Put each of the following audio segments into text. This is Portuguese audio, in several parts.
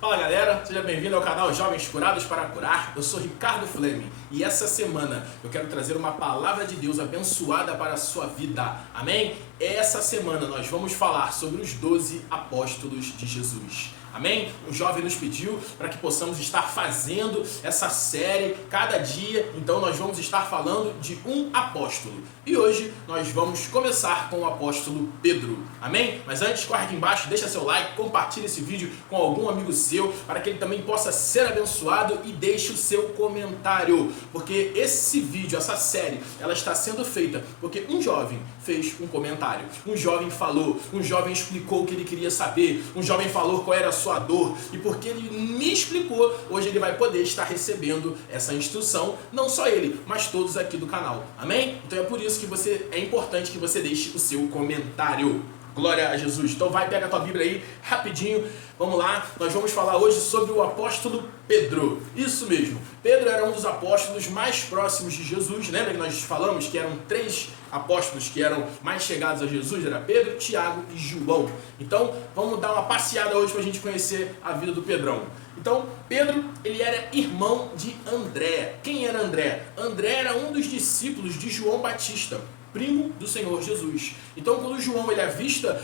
Fala galera, seja bem-vindo ao canal Jovens Curados para Curar. Eu sou Ricardo Fleming e essa semana eu quero trazer uma palavra de Deus abençoada para a sua vida. Amém? Essa semana nós vamos falar sobre os 12 apóstolos de Jesus. Amém? Um jovem nos pediu para que possamos estar fazendo essa série cada dia, então nós vamos estar falando de um apóstolo. E hoje nós vamos começar com o apóstolo Pedro. Amém? Mas antes, corre aqui embaixo, deixa seu like, compartilha esse vídeo com algum amigo seu, para que ele também possa ser abençoado e deixe o seu comentário. Porque esse vídeo, essa série, ela está sendo feita porque um jovem fez um comentário. Um jovem falou, um jovem explicou o que ele queria saber, um jovem falou qual era a sua dor, e porque ele me explicou, hoje ele vai poder estar recebendo essa instrução, não só ele, mas todos aqui do canal, amém? Então é por isso que é importante que você deixe o seu comentário. Glória a Jesus. Então vai, pega a tua Bíblia aí, rapidinho, vamos lá, nós vamos falar hoje sobre o apóstolo Pedro. Isso mesmo, Pedro era um dos apóstolos mais próximos de Jesus. Lembra que nós falamos que eram 3 apóstolos que eram mais chegados a Jesus? Era Pedro, Tiago e João. Então vamos dar uma passeada hoje para a gente conhecer a vida do Pedrão. Então Pedro, ele era irmão de André. Quem era André? André era um dos discípulos de João Batista, primo do Senhor Jesus. Então quando João ele avista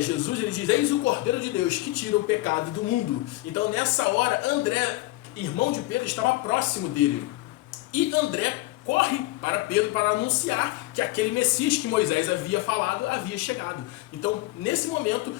Jesus, ele diz: eis o Cordeiro de Deus que tira o pecado do mundo. Então nessa hora André, irmão de Pedro, estava próximo dele, e André corre para Pedro para anunciar que aquele Messias que Moisés havia falado havia chegado. Então nesse momento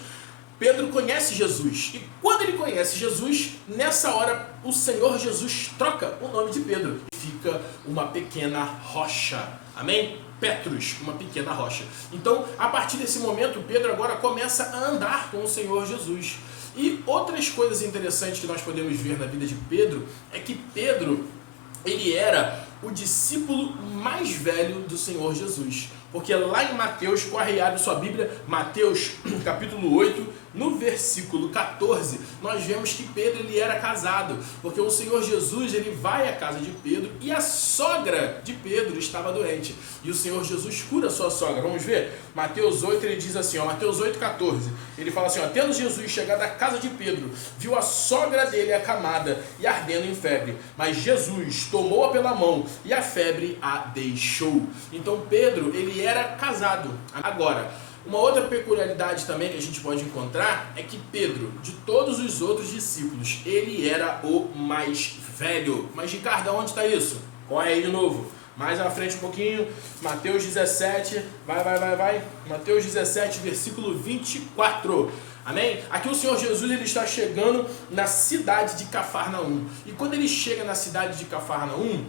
Pedro conhece Jesus, e quando ele conhece Jesus, nessa hora o Senhor Jesus troca o nome de Pedro e fica uma pequena rocha. Amém? Petrus, uma pequena rocha. Então, a partir desse momento, Pedro agora começa a andar com o Senhor Jesus. E outras coisas interessantes que nós podemos ver na vida de Pedro é que Pedro, ele era o discípulo mais velho do Senhor Jesus. Porque lá em Mateus, corre e abre sua Bíblia, Mateus capítulo 8, no versículo 14, nós vemos que Pedro ele era casado, porque o Senhor Jesus ele vai à casa de Pedro e a sogra de Pedro estava doente. E o Senhor Jesus cura a sua sogra. Vamos ver? Mateus 8, ele diz assim, Mateus 8,14, ele fala assim, tendo Jesus chegado à casa de Pedro, viu a sogra dele acamada e ardendo em febre, mas Jesus tomou-a pela mão e a febre a deixou. Então Pedro, ele era casado. Agora, uma outra peculiaridade também que a gente pode encontrar é que Pedro, de todos os outros discípulos, ele era o mais velho. Mas Ricardo, onde está isso? Corre aí de novo. Mais à frente um pouquinho, Mateus 17, vai. Mateus 17, versículo 24. Amém? Aqui o Senhor Jesus ele está chegando na cidade de Cafarnaum. E quando ele chega na cidade de Cafarnaum,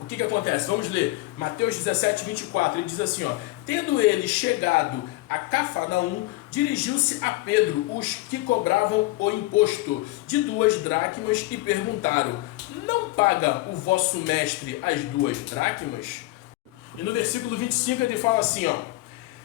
o que acontece? Vamos ler. Mateus 17, 24. Ele diz assim, tendo ele chegado a Cafarnaum, dirigiu-se a Pedro os que cobravam o imposto de 2 dracmas e perguntaram: não paga o vosso mestre as 2 dracmas? E no versículo 25 ele fala assim,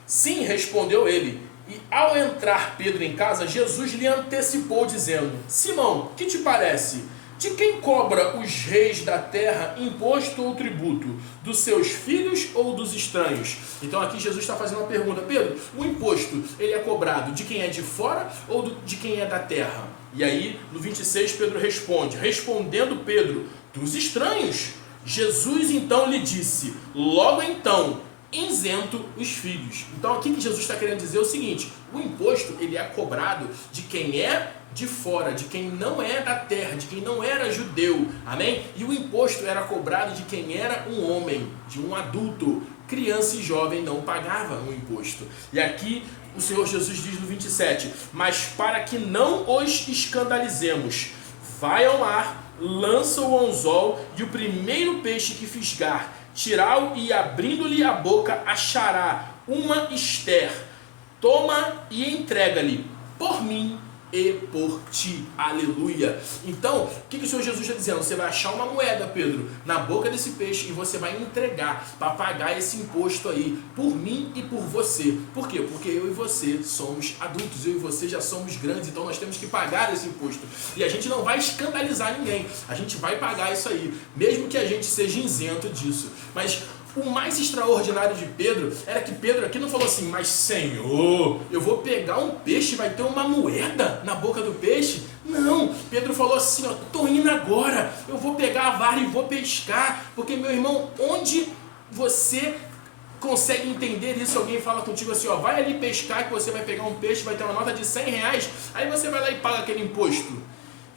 sim, respondeu ele. E ao entrar Pedro em casa, Jesus lhe antecipou dizendo: Simão, que te parece? De quem cobra os reis da terra imposto ou tributo? Dos seus filhos ou dos estranhos? Então aqui Jesus está fazendo uma pergunta. Pedro, o imposto, ele é cobrado de quem é de fora ou de quem é da terra? E aí, no 26, Pedro responde. Respondendo Pedro, dos estranhos. Jesus então lhe disse, logo então, isento os filhos. Então aqui que Jesus está querendo dizer é o seguinte: o imposto ele é cobrado de quem é de fora, de quem não é da terra, de quem não era judeu, amém? E o imposto era cobrado de quem era um homem, de um adulto. Criança e jovem não pagavam o imposto. E aqui o Senhor Jesus diz no 27, mas para que não os escandalizemos, vai ao mar, lança o anzol e o primeiro peixe que fisgar, tirá-o e abrindo-lhe a boca achará uma ester. Toma e entrega-lhe por mim e por ti. Aleluia. Então, o que o Senhor Jesus está dizendo? Você vai achar uma moeda, Pedro, na boca desse peixe e você vai entregar para pagar esse imposto aí, por mim e por você. Por quê? Porque eu e você somos adultos, eu e você já somos grandes, então nós temos que pagar esse imposto. E a gente não vai escandalizar ninguém, a gente vai pagar isso aí, mesmo que a gente seja isento disso. Mas o mais extraordinário de Pedro era que Pedro aqui não falou assim: mas Senhor, eu vou pegar um peixe e vai ter uma moeda na boca do peixe? Não, Pedro Pedro falou assim, ó, tô indo agora, eu vou pegar a vara e vou pescar, porque meu irmão, onde você consegue entender isso? Alguém fala contigo assim, ó, vai ali pescar que você vai pegar um peixe, vai ter uma nota de 100 reais, aí você vai lá e paga aquele imposto.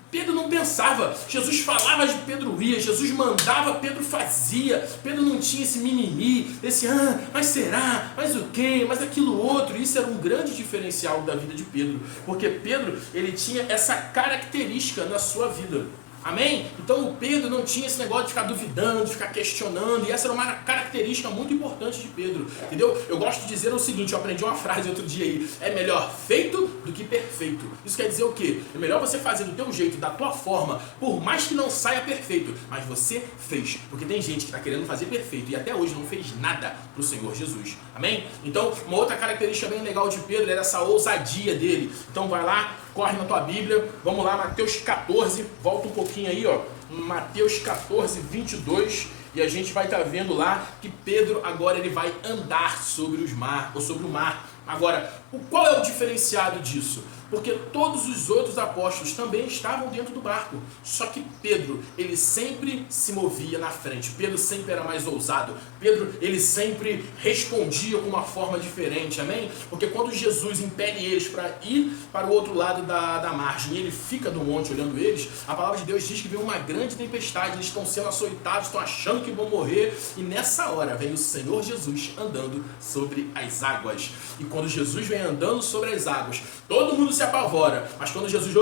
Pedro não pensava, Jesus falava de Pedro ia, Jesus mandava, Pedro fazia. Pedro não tinha esse mimimi, esse mas será, mas o quê, mas aquilo outro. Isso era um grande diferencial da vida de Pedro, porque Pedro, ele tinha essa característica na sua vida. Amém? Então o Pedro não tinha esse negócio de ficar duvidando, de ficar questionando, e essa era uma característica muito importante de Pedro, entendeu? Eu gosto de dizer o seguinte, eu aprendi uma frase outro dia aí, é melhor feito do que perfeito. Isso quer dizer o quê? É melhor você fazer do teu jeito, da tua forma, por mais que não saia perfeito, mas você fez, porque tem gente que está querendo fazer perfeito e até hoje não fez nada para o Senhor Jesus. Amém? Então, uma outra característica bem legal de Pedro era essa ousadia dele. Então vai lá, corre na tua Bíblia, vamos lá, Mateus 14, volta um pouquinho aí, ó, Mateus 14, 22, e a gente vai estar vendo lá que Pedro agora ele vai andar sobre o mar. Agora, qual é o diferenciado disso? Porque todos os outros apóstolos também estavam dentro do barco, só que Pedro, ele sempre se movia na frente, Pedro sempre era mais ousado, Pedro, ele sempre respondia com uma forma diferente, amém? Porque quando Jesus impele eles para ir para o outro lado da margem, e ele fica no monte olhando eles, a palavra de Deus diz que vem uma grande tempestade, eles estão sendo açoitados, estão achando que vão morrer, e nessa hora vem o Senhor Jesus andando sobre as águas. E quando Jesus vem andando sobre as águas, todo mundo se apavora, mas quando Jesus,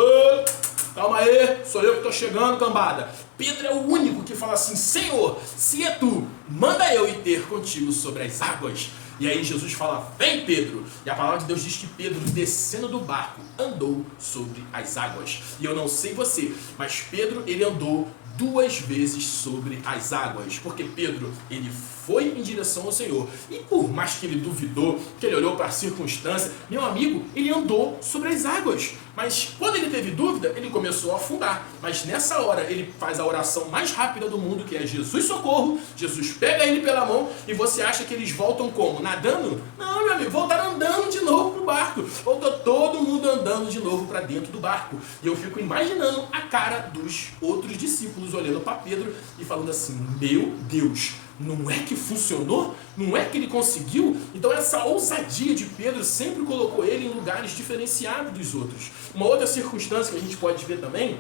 calma aí, sou eu que estou chegando, cambada. Pedro é o único que fala assim, Senhor, se é tu, manda eu ir ter contigo sobre as águas. E aí Jesus fala, vem Pedro. E a palavra de Deus diz que Pedro, descendo do barco, andou sobre as águas. E eu não sei você, mas Pedro, ele andou 2 vezes sobre as águas, porque Pedro, ele foi em direção ao Senhor, e por mais que ele duvidou, que ele olhou para a circunstância, meu amigo, ele andou sobre as águas, mas quando ele teve dúvida, ele começou a afundar, mas nessa hora, ele faz a oração mais rápida do mundo, que é Jesus socorro, Jesus pega ele pela mão, e você acha que eles voltam como? Nadando? Não, meu amigo, voltaram andando de novo para o barco, voltou todo mundo andando de novo para dentro do barco, e eu fico imaginando a cara dos outros discípulos, olhando para Pedro e falando assim, meu Deus, não é que funcionou? Não é que ele conseguiu? Então essa ousadia de Pedro sempre colocou ele em lugares diferenciados dos outros. Uma outra circunstância que a gente pode ver também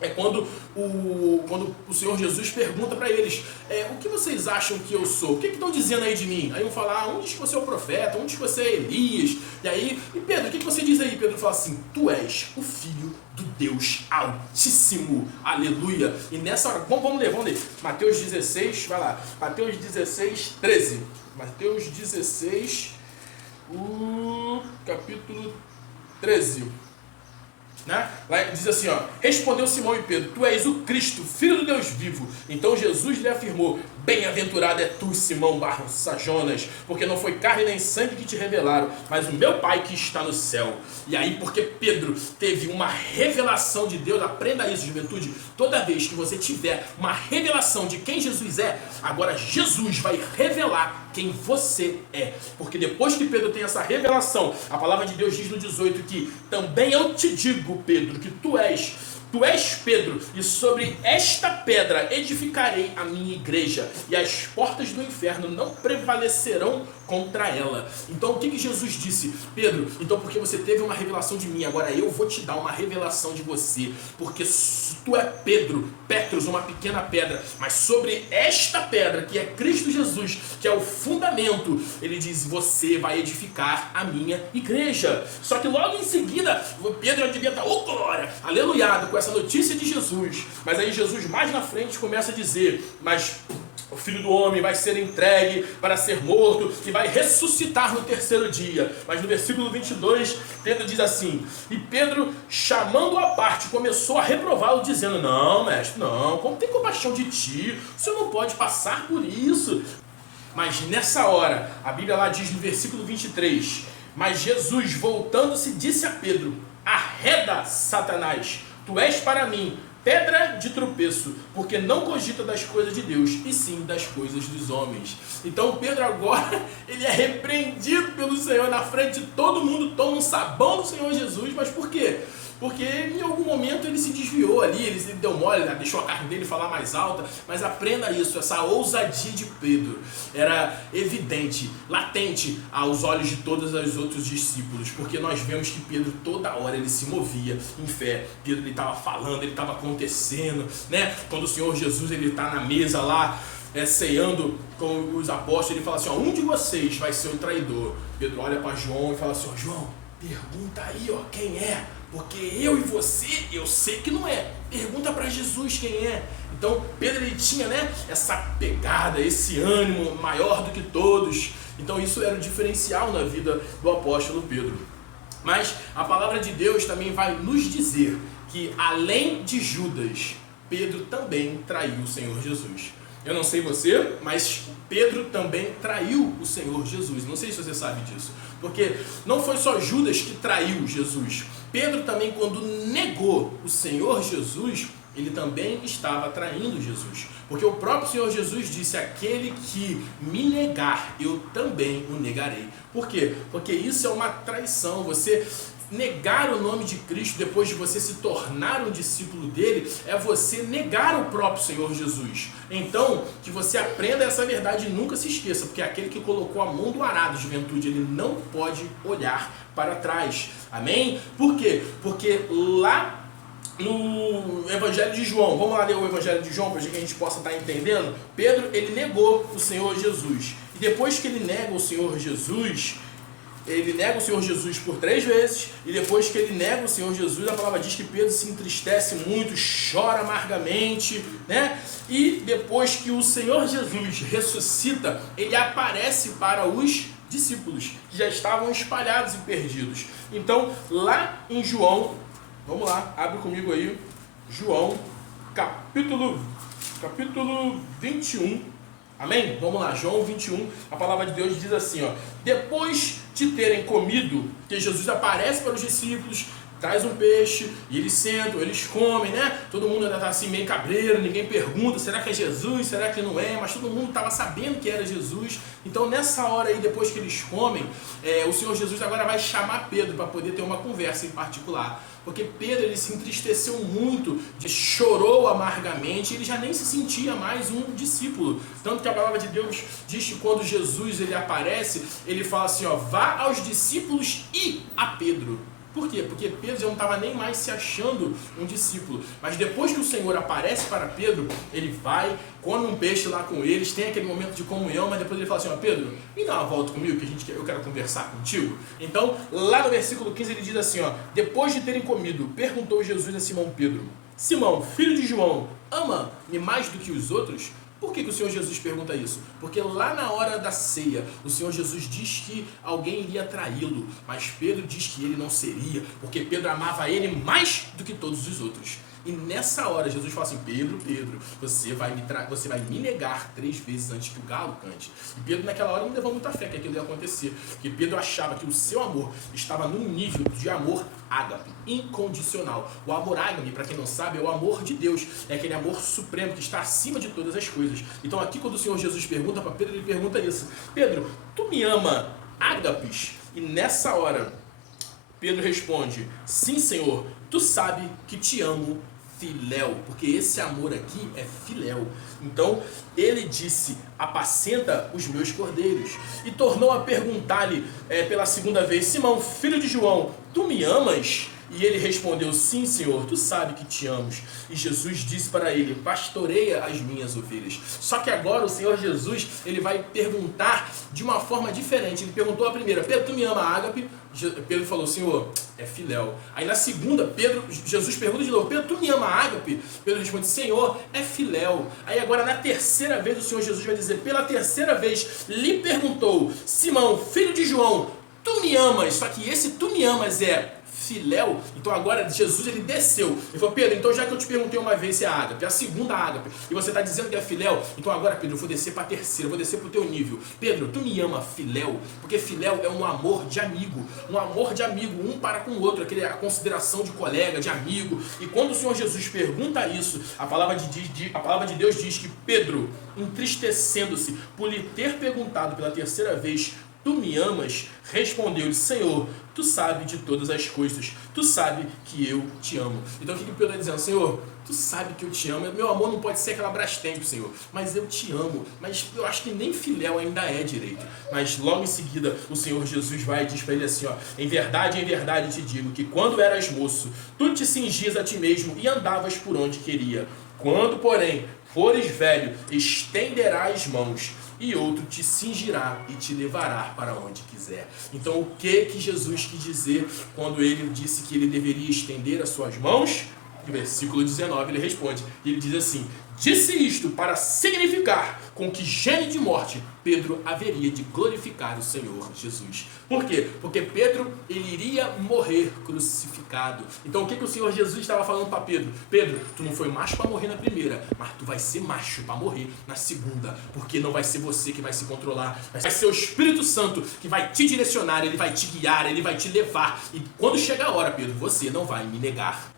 é quando o Senhor Jesus pergunta para eles, o que vocês acham que eu sou? O que estão dizendo aí de mim? Aí um fala, um diz que você é o profeta, um diz que você é Elias. E Pedro, o que você diz aí? Pedro fala assim, tu és o Filho do Deus Altíssimo. Aleluia. E nessa hora, vamos ler. Mateus 16, vai lá. Mateus 16, 13. Mateus 16, capítulo 13. Né? Lá diz assim, ó, respondeu Simão e Pedro, tu és o Cristo, Filho do Deus vivo. Então Jesus lhe afirmou, bem-aventurado é tu, Simão Bar-Jonas, porque não foi carne nem sangue que te revelaram, mas o meu Pai que está no céu. E aí, porque Pedro teve uma revelação de Deus, aprenda isso, juventude, toda vez que você tiver uma revelação de quem Jesus é, agora Jesus vai revelar quem você é, porque depois que Pedro tem essa revelação, a palavra de Deus diz no 18 que também eu te digo, Pedro, que tu és Pedro, e sobre esta pedra edificarei a minha igreja, e as portas do inferno não prevalecerão contra ela. Então o que Jesus disse? Pedro, então porque você teve uma revelação de mim, agora eu vou te dar uma revelação de você, porque tu é Pedro, Petros, uma pequena pedra, mas sobre esta pedra, que é Cristo Jesus, que é o fundamento, ele diz, você vai edificar a minha igreja. Só que logo em seguida, Pedro já devia estar, glória, aleluiado, com essa notícia de Jesus, mas aí Jesus mais na frente começa a dizer, mas o Filho do Homem vai ser entregue para ser morto e vai ressuscitar no 3º dia. Mas no versículo 22, Pedro diz assim, e Pedro, chamando-o à parte, começou a reprová-lo, dizendo, não, mestre, não, como tem compaixão de ti, o senhor não pode passar por isso. Mas nessa hora, a Bíblia lá diz no versículo 23, mas Jesus, voltando-se, disse a Pedro, arreda, Satanás, tu és para mim pedra de tropeço, porque não cogita das coisas de Deus, e sim das coisas dos homens. Então Pedro agora, ele é repreendido pelo Senhor na frente de todo mundo, toma um sabão do Senhor Jesus, mas por quê? Porque em algum momento ele se desviou ali, ele deu mole, deixou a carne dele falar mais alta, mas aprenda isso, essa ousadia de Pedro era evidente, latente aos olhos de todos os outros discípulos, porque nós vemos que Pedro toda hora ele se movia em fé. Pedro ele estava falando, ele estava acontecendo, né? Quando o Senhor Jesus ele está na mesa lá, ceando com os apóstolos, ele fala assim, ó, um de vocês vai ser o traidor. Pedro olha para João e fala assim, ó, João, pergunta aí, ó, quem é? Porque eu e você, eu sei que não é. Pergunta para Jesus quem é. Então, Pedro ele tinha, né, essa pegada, esse ânimo maior do que todos. Então, isso era o diferencial na vida do apóstolo Pedro. Mas a palavra de Deus também vai nos dizer que, além de Judas, Pedro também traiu o Senhor Jesus. Eu não sei você, mas Pedro também traiu o Senhor Jesus. Não sei se você sabe disso. Porque não foi só Judas que traiu Jesus. Pedro também, quando negou o Senhor Jesus, ele também estava traindo Jesus. Porque o próprio Senhor Jesus disse, aquele que me negar, eu também o negarei. Por quê? Porque isso é uma traição. Você negar o nome de Cristo depois de você se tornar um discípulo dele é você negar o próprio Senhor Jesus. Então, que você aprenda essa verdade e nunca se esqueça, porque aquele que colocou a mão do arado de juventude, ele não pode olhar para trás. Amém? Por quê? Porque lá no Evangelho de João, vamos lá ler o Evangelho de João para que a gente possa estar entendendo. Pedro, ele negou o Senhor Jesus. E depois que ele nega o Senhor Jesus, ele nega o Senhor Jesus por 3 vezes, e depois que ele nega o Senhor Jesus, a palavra diz que Pedro se entristece muito, chora amargamente, né? E depois que o Senhor Jesus ressuscita, ele aparece para os discípulos, que já estavam espalhados e perdidos. Então, lá em João, vamos lá, abre comigo aí, João, capítulo 21, amém? Vamos lá, João 21, a palavra de Deus diz assim, ó, depois de terem comido, que Jesus aparece para os discípulos, traz um peixe, e eles sentam, eles comem, né? Todo mundo ainda está assim meio cabreiro, ninguém pergunta, será que é Jesus, será que não é? Mas todo mundo estava sabendo que era Jesus. Então nessa hora aí, depois que eles comem, o Senhor Jesus agora vai chamar Pedro para poder ter uma conversa em particular. Porque Pedro ele se entristeceu muito, chorou amargamente, ele já nem se sentia mais um discípulo. Tanto que a palavra de Deus diz que quando Jesus ele aparece, ele fala assim, ó, vá aos discípulos e a Pedro. Por quê? Porque Pedro já não estava nem mais se achando um discípulo. Mas depois que o Senhor aparece para Pedro, ele vai, come um peixe lá com eles, tem aquele momento de comunhão, mas depois ele fala assim, ó, Pedro, me dá uma volta comigo, que eu quero conversar contigo. Então, lá no versículo 15 ele diz assim, ó, depois de terem comido, perguntou Jesus a Simão Pedro, Simão, filho de João, ama-me mais do que os outros? Por que o Senhor Jesus pergunta isso? Porque lá na hora da ceia, o Senhor Jesus diz que alguém iria traí-lo, mas Pedro diz que ele não seria, porque Pedro amava ele mais do que todos os outros. E nessa hora Jesus fala assim, Pedro, você vai me negar 3 vezes antes que o galo cante. E Pedro naquela hora não levou muita fé que aquilo ia acontecer, porque Pedro achava que o seu amor estava num nível de amor ágape, incondicional. O amor ágape, para quem não sabe, é o amor de Deus, é aquele amor supremo que está acima de todas as coisas. Então aqui quando o Senhor Jesus pergunta para Pedro, ele pergunta isso, Pedro, tu me ama ágapes? E nessa hora Pedro responde, sim Senhor, tu sabe que te amo filéu, porque esse amor aqui é filéu. Então ele disse, apacenta os meus cordeiros. E tornou a perguntar-lhe pela segunda vez, Simão, filho de João, tu me amas? E ele respondeu, sim Senhor, tu sabe que te amo. E Jesus disse para ele, pastoreia as minhas ovelhas. Só que agora o Senhor Jesus, ele vai perguntar de uma forma diferente. Ele perguntou a primeira, Pedro, tu me ama, ágape? Pedro falou, Senhor, é filéu. Aí na segunda, Jesus pergunta de novo, Pedro, tu me ama, ágape? Pedro responde, Senhor, é filéu. Aí agora na terceira vez o Senhor Jesus vai dizer, pela terceira vez, lhe perguntou, Simão, filho de João, tu me amas? Só que esse tu me amas é filéu. Então agora Jesus ele desceu. Ele falou, Pedro, então já que eu te perguntei uma vez se é ágape, a segunda ágape, e você está dizendo que é filéu, então agora, Pedro, eu vou descer para a terceira, eu vou descer para o teu nível. Pedro, tu me ama filéu? Porque filéu é um amor de amigo, um para com o outro, a consideração de colega, de amigo. E quando o Senhor Jesus pergunta isso, a palavra de Deus diz que Pedro, entristecendo-se por lhe ter perguntado pela terceira vez, tu me amas? Respondeu-lhe: Senhor, tu sabes de todas as coisas, tu sabes que eu te amo. Então o que Pedro está dizendo? Senhor, tu sabe que eu te amo. Meu amor não pode ser aquela Brastemp, Senhor, mas eu te amo. Mas eu acho que nem filéu ainda é direito. Mas logo em seguida o Senhor Jesus vai e diz para ele assim, ó: em verdade te digo que quando eras moço, tu te cingias a ti mesmo e andavas por onde queria. Quando, porém, fores velho, estenderás mãos, e outro te cingirá e te levará para onde quiser. Então, o que Jesus quis dizer quando ele disse que ele deveria estender as suas mãos? No versículo 19 ele responde, ele diz assim: disse isto para significar com que gênio de morte Pedro haveria de glorificar o Senhor Jesus. Por quê? Porque Pedro, ele iria morrer crucificado. Então o que o Senhor Jesus estava falando para Pedro? Pedro, tu não foi macho para morrer na primeira, mas tu vai ser macho para morrer na segunda, porque não vai ser você que vai se controlar, vai ser o Espírito Santo que vai te direcionar, ele vai te guiar, ele vai te levar. E quando chegar a hora, Pedro, você não vai me negar.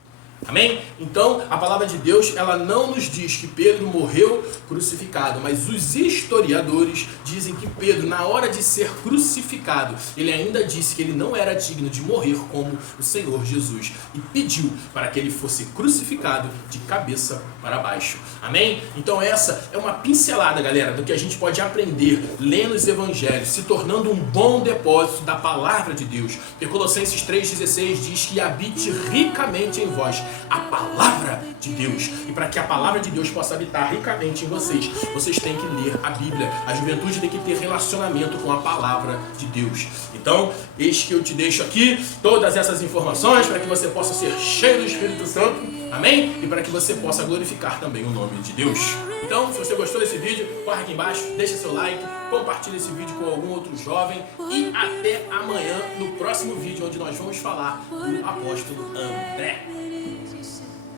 Amém? Então, a palavra de Deus, ela não nos diz que Pedro morreu crucificado, mas os historiadores dizem que Pedro, na hora de ser crucificado, ele ainda disse que ele não era digno de morrer como o Senhor Jesus e pediu para que ele fosse crucificado de cabeça para baixo. Amém? Então essa é uma pincelada, galera, do que a gente pode aprender lendo os evangelhos, se tornando um bom depósito da palavra de Deus. Porque Colossenses 3,16 diz que habite ricamente em vós a palavra de Deus. E para que a palavra de Deus possa habitar ricamente em vocês, vocês têm que ler a Bíblia. A juventude tem que ter relacionamento com a palavra de Deus. Então, eis que eu te deixo aqui todas essas informações para que você possa ser cheio do Espírito Santo. Amém? E para que você possa glorificar também o nome de Deus. Então, se você gostou desse vídeo, corre aqui embaixo, deixa seu like, compartilha esse vídeo com algum outro jovem e até amanhã no próximo vídeo, onde nós vamos falar do apóstolo André.